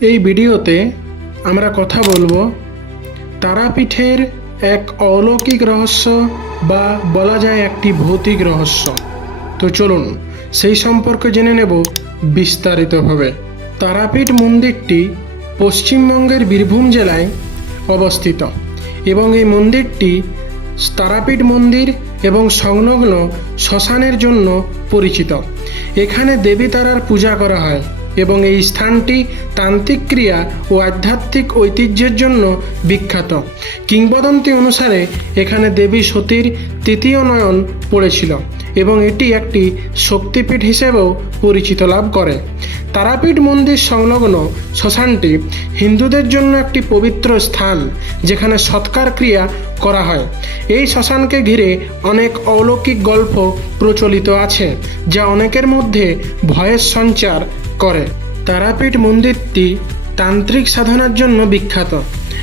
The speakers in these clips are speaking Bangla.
এই ভিডিওতে আমরা কথা বলবো তারাপীঠের এক অলৌকিক রহস্য বা বলা যায় একটি ভৌতিক রহস্য। তো চলুন সেই সম্পর্কে জেনে নেব বিস্তারিতভাবে। তারাপীঠ মন্দিরটি পশ্চিমবঙ্গের বীরভূম জেলায় অবস্থিত এবং এই মন্দিরটি তারাপীঠ মন্দির এবং সংলগ্ন শ্মশানের জন্য পরিচিত। এখানে দেবী তারার পূজা করা হয় এবং এই স্থানটি তান্ত্রিক ক্রিয়া ও আধ্যাত্মিক ঐতিহ্যের জন্য বিখ্যাত। কিংবদন্তি অনুসারে এখানে দেবী সতীর তৃতীয় নয়ন পড়েছিল এবং এটি একটি শক্তিপীঠ হিসেবেও পরিচিত লাভ করে। তারাপীঠ মন্দির সংলগ্ন শ্মশানটি হিন্দুদের জন্য একটি পবিত্র স্থান যেখানে সৎকার ক্রিয়া করা হয়। এই শ্মশানকে ঘিরে অনেক অলৌকিক গল্প প্রচলিত আছে যা অনেকের মধ্যে ভয়ের সঞ্চার করে। তারাপীঠ মন্দিরটি তান্ত্রিক সাধনার জন্য বিখ্যাত।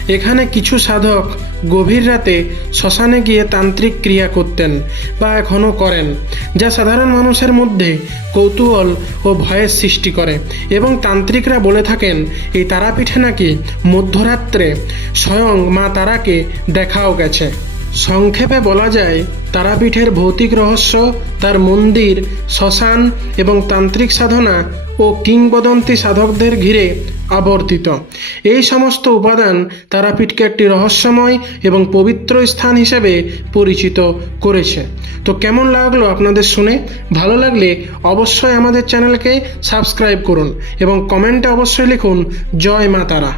এখানে কিছু সাধক গভীর রাতে শ্মশানে গিয়ে তান্ত্রিক ক্রিয়া করতেন বা এখনও করেন, যা সাধারণ মানুষের মধ্যে কৌতূহল ও ভয়ের সৃষ্টি করে। এবং তান্ত্রিকরা বলে থাকেন এই তারাপীঠে নাকি মধ্যরাত্রে স্বয়ং মা তারাকে দেখাও গেছে। সংক্ষেপে বলা যায় তারাপীঠের ভৌতিক রহস্য তার মন্দির, শ্মশান এবং তান্ত্রিক সাধনা ও কিংবদন্তি সাধকদের ঘিরে আবর্তিত। এই সমস্ত উপাদান তারাপীঠকে একটি রহস্যময় এবং পবিত্র স্থান হিসেবে পরিচিত করেছে। তো কেমন লাগলো আপনাদের শুনে? ভালো লাগলে অবশ্যই আমাদের চ্যানেলকে সাবস্ক্রাইব করুন এবং কমেন্টে অবশ্যই লিখুন জয় মা তারা।